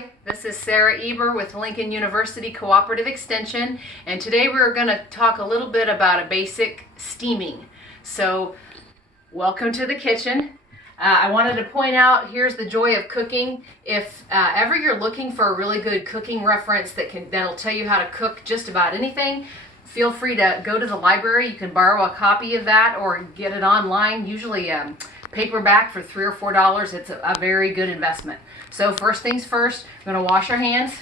Hi, this is Sarah Eber with Lincoln University Cooperative Extension, and today we're going to talk a little bit about a basic steaming. So, welcome to the kitchen. I wanted to point out, here's the joy of cooking. If ever you're looking for a really good cooking reference that'll tell you how to cook just about anything, feel free to go to the library. You can borrow a copy of that or get it online, usually paperback for $3 or $4. It's a very good investment. So first things first, we're going to wash our hands.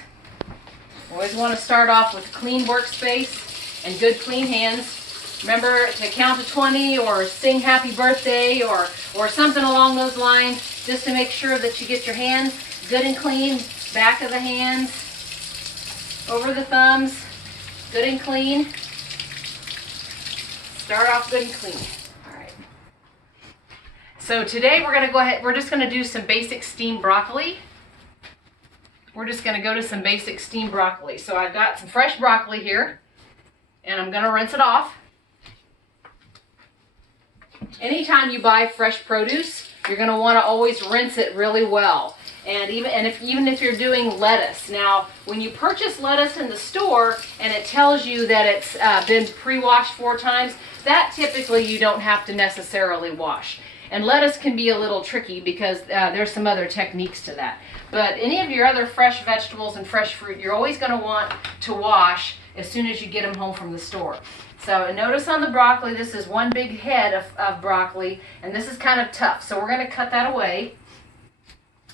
Always want to start off with a clean workspace and good clean hands. Remember to count to 20 or sing happy birthday or something along those lines, just to make sure that you get your hands good and clean. Back of the hands, over the thumbs, good and clean. Start off good and clean. All right. So today we're just going to do some basic steamed broccoli. We're just going to go to some basic steamed broccoli. So I've got some fresh broccoli here, and I'm going to rinse it off. Anytime you buy fresh produce, you're going to want to always rinse it really well. And even if you're doing lettuce. Now, when you purchase lettuce in the store and it tells you that it's been pre-washed 4 times, that typically you don't have to necessarily wash. And lettuce can be a little tricky because there's some other techniques to that. But any of your other fresh vegetables and fresh fruit, you're always going to want to wash as soon as you get them home from the store. So notice on the broccoli, this is one big head of broccoli, and this is kind of tough. So we're going to cut that away.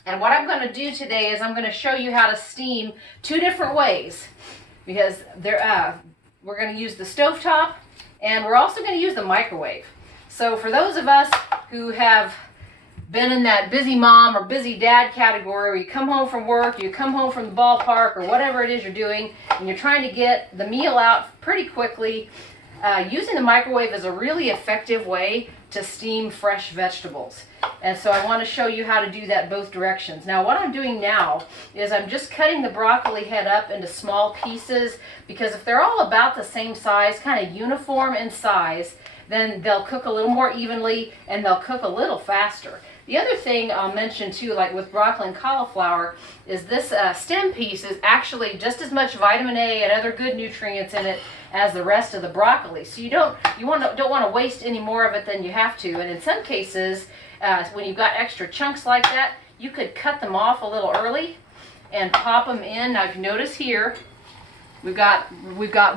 And what I'm going to do today is I'm going to show you how to steam 2 different ways, because we're going to use the stovetop, and we're also going to use the microwave. So for those of us who have been in that busy mom or busy dad category, where you come home from work, you come home from the ballpark, or whatever it is you're doing, and you're trying to get the meal out pretty quickly, using the microwave is a really effective way to steam fresh vegetables. And so I want to show you how to do that both directions. Now what I'm doing now is I'm just cutting the broccoli head up into small pieces, because if they're all about the same size, kind of uniform in size, then they'll cook a little more evenly and they'll cook a little faster. The other thing I'll mention too, like with broccoli and cauliflower, is this stem piece is actually just as much vitamin A and other good nutrients in it as the rest of the broccoli. So you don't want to waste any more of it than you have to. And in some cases, when you've got extra chunks like that, you could cut them off a little early and pop them in. Now if you notice here, we've got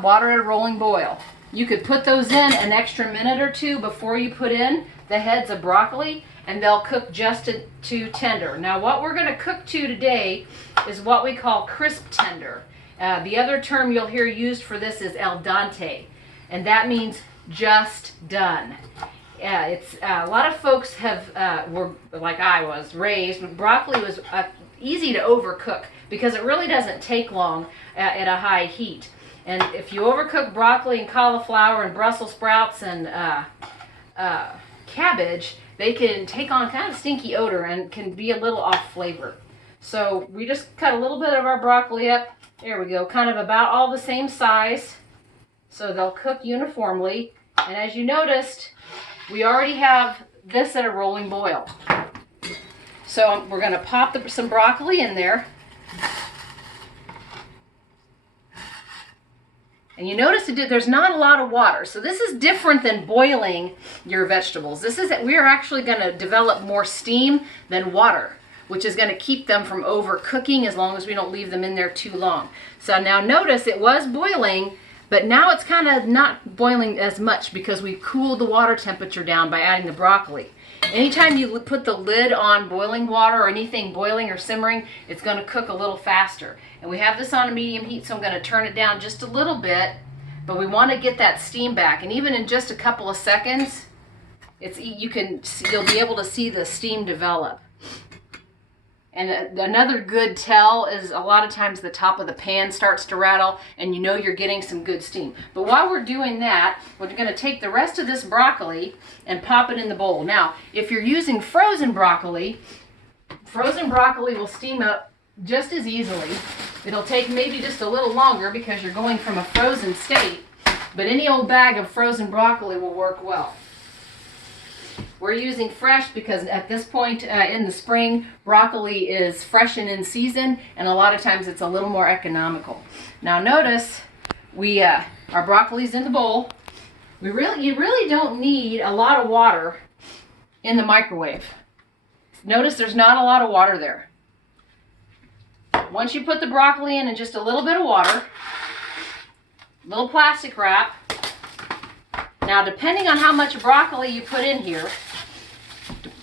water at a rolling boil. You could put those in an extra minute or 2 before you put in the heads of broccoli, and they'll cook just to tender. Now what we're going to cook to today is what we call crisp tender. The other term you'll hear used for this is al dente, and that means just done. It's a lot of folks were like I was raised, but broccoli was easy to overcook because it really doesn't take long at a high heat. And if you overcook broccoli and cauliflower and Brussels sprouts and cabbage, they can take on kind of stinky odor and can be a little off flavor. So we just cut a little bit of our broccoli up. There we go, kind of about all the same size, so they'll cook uniformly. And as you noticed, we already have this at a rolling boil. So we're going to pop some broccoli in there. And you notice there's not a lot of water. So this is different than boiling your vegetables. We are actually going to develop more steam than water, which is going to keep them from overcooking as long as we don't leave them in there too long. So now notice it was boiling, but now it's kind of not boiling as much because we've cooled the water temperature down by adding the broccoli. Anytime you put the lid on boiling water or anything boiling or simmering, it's going to cook a little faster. And we have this on a medium heat, so I'm going to turn it down just a little bit, but we want to get that steam back. And even in just a couple of seconds, you'll be able to see the steam develop. And another good tell is a lot of times the top of the pan starts to rattle, and you know you're getting some good steam. But while we're doing that, we're going to take the rest of this broccoli and pop it in the bowl. Now, if you're using frozen broccoli will steam up just as easily. It'll take maybe just a little longer because you're going from a frozen state, but any old bag of frozen broccoli will work well. We're using fresh because at this point in the spring, broccoli is fresh and in season, and a lot of times it's a little more economical. Now notice our broccoli's in the bowl. You really don't need a lot of water in the microwave. Notice there's not a lot of water there. Once you put the broccoli in and just a little bit of water, little plastic wrap. Now, depending on how much broccoli you put in here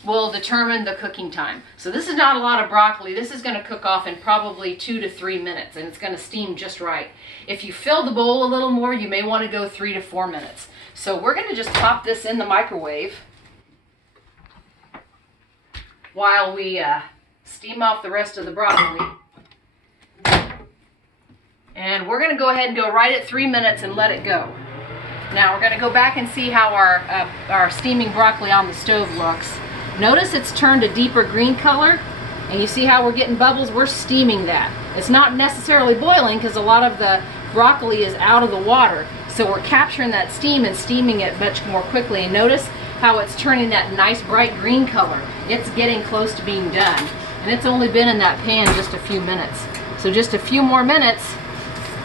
will determine the cooking time. So this is not a lot of broccoli. This is going to cook off in probably 2 to 3 minutes, and it's going to steam just right. If you fill the bowl a little more, you may want to go 3 to 4 minutes. So we're going to just pop this in the microwave while we steam off the rest of the broccoli. And we're going to go ahead and go right at 3 minutes and let it go. Now we're going to go back and see how our steaming broccoli on the stove looks. Notice it's turned a deeper green color, and you see how we're getting bubbles? We're steaming that. It's not necessarily boiling because a lot of the broccoli is out of the water. So we're capturing that steam and steaming it much more quickly. And notice how it's turning that nice bright green color. It's getting close to being done. And it's only been in that pan just a few minutes. So just a few more minutes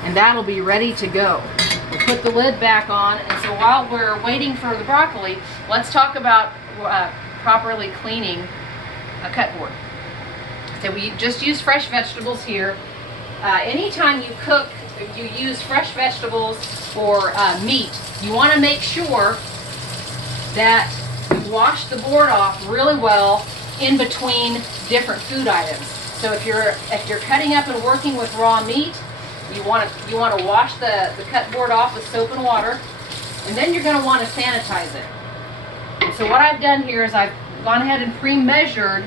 and that'll be ready to go. We'll put the lid back on, and so while we're waiting for the broccoli, let's talk about properly cleaning a cut board. So we just use fresh vegetables here. Anytime you cook, if you use fresh vegetables for meat, you want to make sure that you wash the board off really well in between different food items. So if you're cutting up and working with raw meat, you want to wash the cut board off with soap and water, and then you're going to want to sanitize it. And so what I've done here is I've gone ahead and pre-measured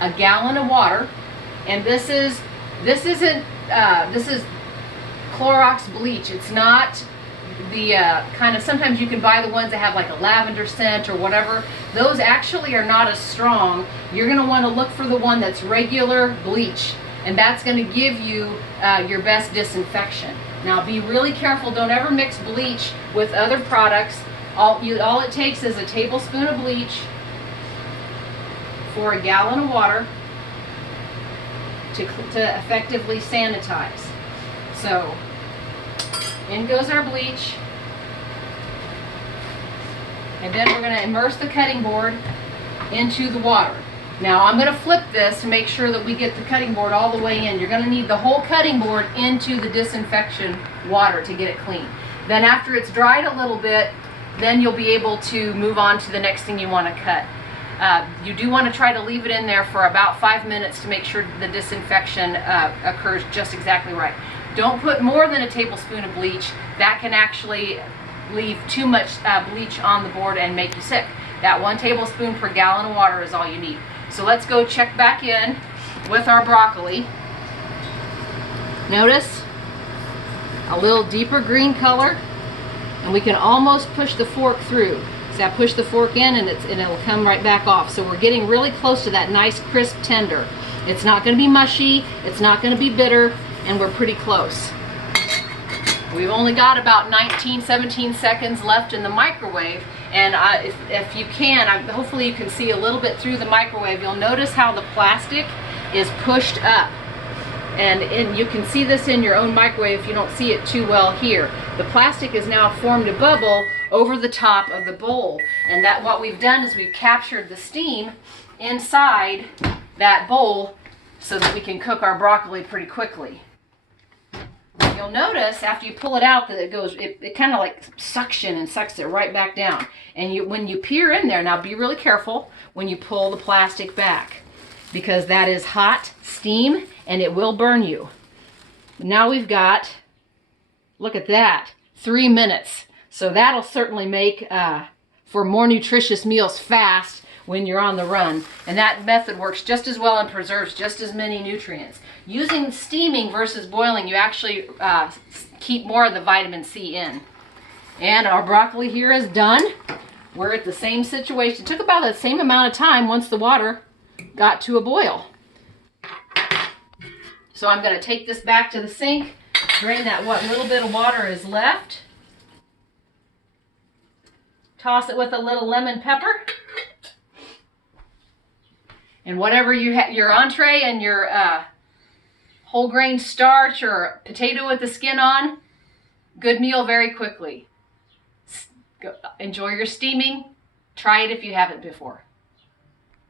a gallon of water, and this is Clorox bleach. It's not the kind of, sometimes you can buy the ones that have like a lavender scent or whatever. Those actually are not as strong. You're going to want to look for the one that's regular bleach, and that's going to give you your best disinfection. Now be really careful. Don't ever mix bleach with other products. All it takes is a tablespoon of bleach for a gallon of water to effectively sanitize. So in goes our bleach, and then we're going to immerse the cutting board into the water. Now I'm going to flip this to make sure that we get the cutting board all the way in. You're going to need the whole cutting board into the disinfection water to get it clean. Then after it's dried a little bit, then you'll be able to move on to the next thing you want to cut. You do want to try to leave it in there for about 5 minutes to make sure the disinfection occurs just exactly right. Don't put more than a tablespoon of bleach. That can actually leave too much bleach on the board and make you sick. That 1 tablespoon per gallon of water is all you need. So let's go check back in with our broccoli. Notice a little deeper green color, and we can almost push the fork through. So I push the fork in and it'll come right back off. So we're getting really close to that nice crisp tender. It's not going to be mushy, it's not going to be bitter, and we're pretty close. We've only got about 17 seconds left in the microwave, and if you can, hopefully you can see a little bit through the microwave. You'll notice how the plastic is pushed up, and you can see this in your own microwave if you don't see it too well here. The plastic has now formed a bubble over the top of the bowl, and that what we've done is we've captured the steam inside that bowl so that we can cook our broccoli pretty quickly. You'll notice after you pull it out that it kind of like suction and sucks it right back down. And when you peer in there, now be really careful when you pull the plastic back, because that is hot steam and it will burn you. Now we've got, look at that, 3 minutes. So that'll certainly make for more nutritious meals fast when you're on the run. And that method works just as well and preserves just as many nutrients. Using steaming versus boiling, you actually keep more of the vitamin C in. And our broccoli here is done. We're at the same situation. It took about the same amount of time once the water got to a boil. So I'm going to take this back to the sink, drain that what little bit of water is left, toss it with a little lemon pepper, And whatever your entree and your whole grain starch or potato with the skin on, good meal very quickly. Enjoy your steaming. Try it if you haven't before.